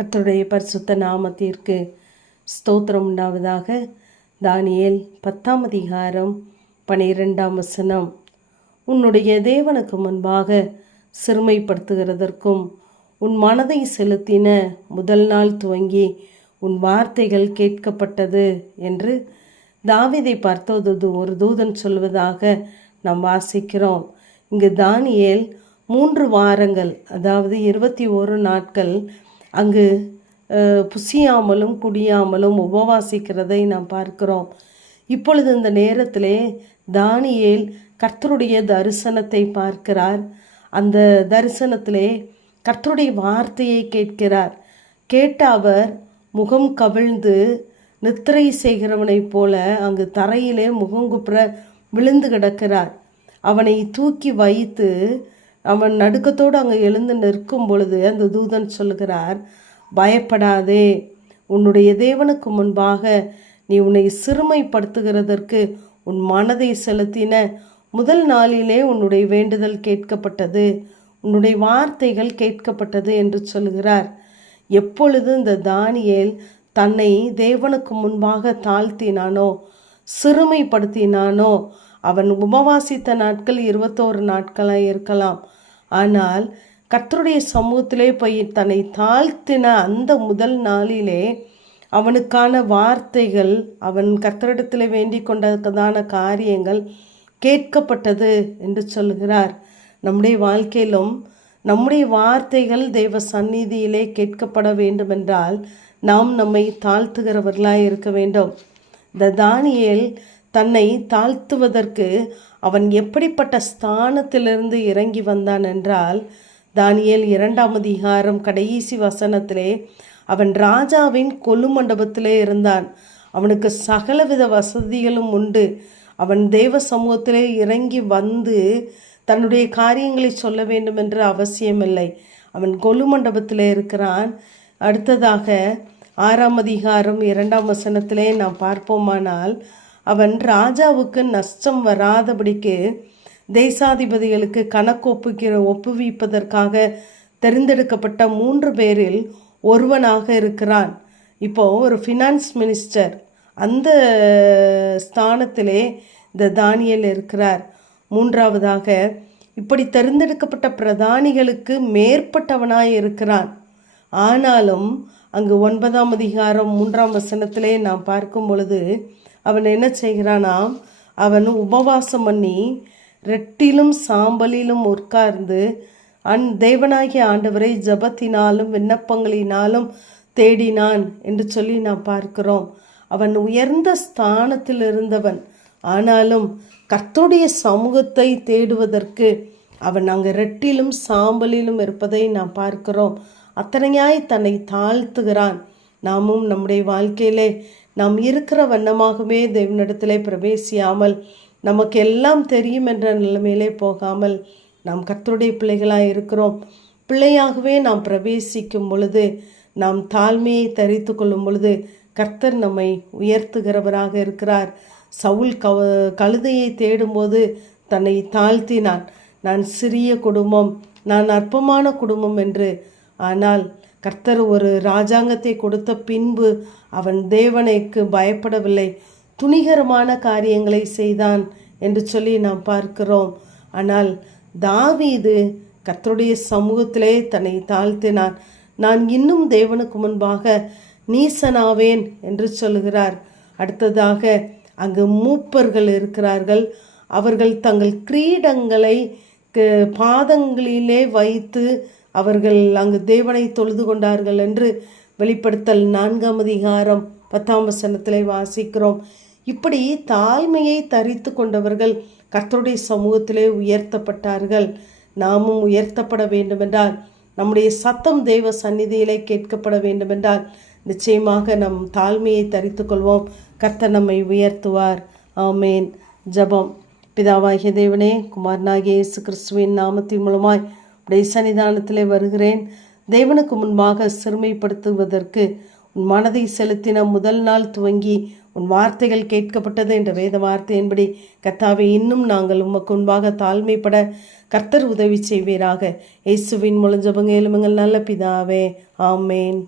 கர்த்தருடைய பரிசுத்த நாமத்திற்கு ஸ்தோத்திரம் உண்டாவதாக. தானியேல் 10ஆம் அதிகாரம் 12ஆம் வசனம். உன்னுடைய தேவனுக்கு முன்பாக சிறுமைப்படுத்துகிறதற்கும் உன் மனதை செலுத்தின முதல் நாள் துவங்கி உன் வார்த்தைகள் கேட்கப்பட்டது என்று தாவீதை பார்த்தது ஒரு தூதன் சொல்வதாக நாம் வாசிக்கிறோம். இங்கு தானியேல் 3 வாரங்கள், அதாவது 21 நாட்கள் அங்கு புசியாமலும் குடியாமலும் உபவாசிக்கிறதை நாம் பார்க்கிறோம். இப்பொழுது இந்த நேரத்திலே தானியேல் கர்த்தருடைய தரிசனத்தை பார்க்கிறார். அந்த தரிசனத்திலே கர்த்தருடைய வார்த்தையை கேட்கிறார். கேட்ட அவர் முகம் கவிழ்ந்து நித்திரை செய்கிறவனைப் போல அங்கு தரையிலே முகங்குப்புற விழுந்து கிடக்கிறார். அவனை தூக்கி வைத்து அவன் நடுக்கத்தோடு அங்கே எழுந்து நிற்கும் பொழுது அந்த தூதன் சொல்கிறார், பயப்படாதே, உன்னுடைய தேவனுக்கு முன்பாக நீ உன்னை சிறுமைப்படுத்துகிறதற்கு உன் மனதை செலுத்தின முதல் நாளிலே உன்னுடைய வேண்டுதல் கேட்கப்பட்டது, உன்னுடைய வார்த்தைகள் கேட்கப்பட்டது என்று சொல்கிறார். எப்பொழுது இந்த தானியேல் தன்னை தேவனுக்கு முன்பாக தாழ்த்தினானோ, சிறுமைப்படுத்தினானோ, அவன் உபவாசித்த நாட்கள் 21 நாட்களாக இருக்கலாம். ஆனால் கர்த்தருடைய சமூகத்திலே போய் தன்னை தாழ்த்தின அந்த முதல் நாளிலே அவனுக்கான வார்த்தைகள், அவன் கர்த்தரிடத்தில் வேண்டிக் கொண்டதான காரியங்கள் கேட்கப்பட்டது என்று சொல்கிறார். நம்முடைய வாழ்க்கையிலும் நம்முடைய வார்த்தைகள் தேவ சந்நிதியிலே கேட்கப்பட வேண்டுமென்றால் நாம் நம்மை தாழ்த்துகிறவர்களாய் இருக்க வேண்டும். இந்த தானியேல் தன்னை தாழ்த்துவதற்கு அவன் எப்படிப்பட்ட ஸ்தானத்திலிருந்து இறங்கி வந்தான் என்றால், தானியேல் 2ஆம் அதிகாரம் கடைசி வசனத்திலே அவன் ராஜாவின் கொலு மண்டபத்திலே இருந்தான். அவனுக்கு சகலவித வசதிகளும் உண்டு. அவன் தேவ சமூகத்திலே இறங்கி வந்து தன்னுடைய காரியங்களை சொல்ல வேண்டும் என்று அவசியமில்லை. அவன் கொலு மண்டபத்திலே இருக்கிறான். அடுத்ததாக 6ஆம் அதிகாரம் 2ஆம் வசனத்திலே நாம் பார்ப்போமானால், அவன் ராஜாவுக்கு நஷ்டம் வராதபடிக்கு தேசாதிபதிகளுக்கு கணக்கு ஒப்புவிப்பதற்காக தெரிந்தெடுக்கப்பட்ட 3 பேரில் ஒருவனாக இருக்கிறான். இப்போது ஒரு ஃபினான்ஸ் மினிஸ்டர், அந்த ஸ்தானத்திலே இந்த தானியேல் இருக்கிறார். 3ஆவதாக இப்படி தெரிந்தெடுக்கப்பட்ட பிரதானிகளுக்கு மேற்பட்டவனாய் இருக்கிறான். ஆனாலும் அங்கு 9ஆம் அதிகாரம் 3ஆம் வசனத்திலே நாம் பார்க்கும் பொழுது அவன் என்ன செய்கிறானாம், அவன் உபவாசம் பண்ணி ரெட்டிலும் சாம்பலிலும் உட்கார்ந்து தேவனாகிய ஆண்டவரை ஜபத்தினாலும் விண்ணப்பங்களினாலும் தேடினான் என்று சொல்லி நாம் பார்க்கிறோம். அவன் உயர்ந்த ஸ்தானத்தில் இருந்தவன். ஆனாலும் கர்த்தருடைய சமூகத்தை தேடுவதற்கு அவன் அங்கு ரெட்டிலும் சாம்பலிலும் இருப்பதை நாம் பார்க்கிறோம். அத்தனையாய் தன்னை தாழ்த்துகிறான். நாமும் நம்முடைய வாழ்க்கையிலே நாம் இருக்கிற வண்ணமாகவே தேவனிடத்திலே பிரவேசியாமல் நமக்கு எல்லாம் தெரியும் என்ற நிலைமையிலே போகாமல் நாம் கர்த்தருடைய பிள்ளைகளாக இருக்கிறோம். பிள்ளையாகவே நாம் பிரவேசிக்கும் பொழுது, நாம் தாழ்மையை தரித்து கொள்ளும் பொழுது கர்த்தர் நம்மை உயர்த்துகிறவராக இருக்கிறார். சவுல் கழுதையை தேடும்போது தன்னை தாழ்த்தினான். நான் சிறிய குடும்பம், நான் அற்பமான குடும்பம் என்று. ஆனால் கர்த்தர் ஒரு ராஜாங்கத்தை கொடுத்த பின்பு அவன் தேவனுக்கு பயப்படவில்லை, துணிகரமான காரியங்களை செய்தான் என்று சொல்லி நாம் பார்க்கிறோம். ஆனால் தாவீது கர்த்தருடைய சமூகத்திலே தன்னை தாழ்த்தினான். நான் இன்னும் தேவனுக்கு முன்பாக நீசனாவேன் என்று சொல்கிறார். அடுத்ததாக அங்கு மூப்பர்கள் இருக்கிறார்கள். அவர்கள் தங்கள் கிரீடங்களை பாதங்களிலே வைத்து அவர்கள் அங்கு தேவனை தொழுது கொண்டார்கள் என்று வெளிப்படுத்தல் 4ஆம் அதிகாரம் 10ஆம் வசனத்திலே வாசிக்கிறோம். இப்படி தாழ்மையை தரித்து கொண்டவர்கள் கர்த்தருடைய சமூகத்திலே உயர்த்தப்பட்டார்கள். நாமும் உயர்த்தப்பட வேண்டுமென்றால், நம்முடைய சத்தம் தேவ சந்நிதியிலே கேட்கப்பட வேண்டுமென்றால் நிச்சயமாக நம் தாழ்மையை தரித்து கொள்வோம். கர்த்தர் நம்மை உயர்த்துவார். ஆமேன். ஜபம். பிதாவாகிய தேவனே, குமாரனாகிய இயேசு கிறிஸ்துவின் நாமத்தின் மூலமாய் உடைய சன்னிதானத்திலே வருகிறேன். தேவனுக்கு முன்பாக சிறுமைப்படுத்துவதற்கு உன் மனதை செலுத்தின முதல் நாள் துவங்கி உன் வார்த்தைகள் கேட்கப்பட்டது என்ற வேத வார்த்தையின்படி கர்த்தாவே, இன்னும் நாங்கள் உமக்கு முன்பாக தாழ்மைப்பட கர்த்தர் உதவி செய்வீராக. இயேசுவின் மூலம் ஜெபம் கேளுங்கள் நல்ல பிதாவே. ஆமேன்.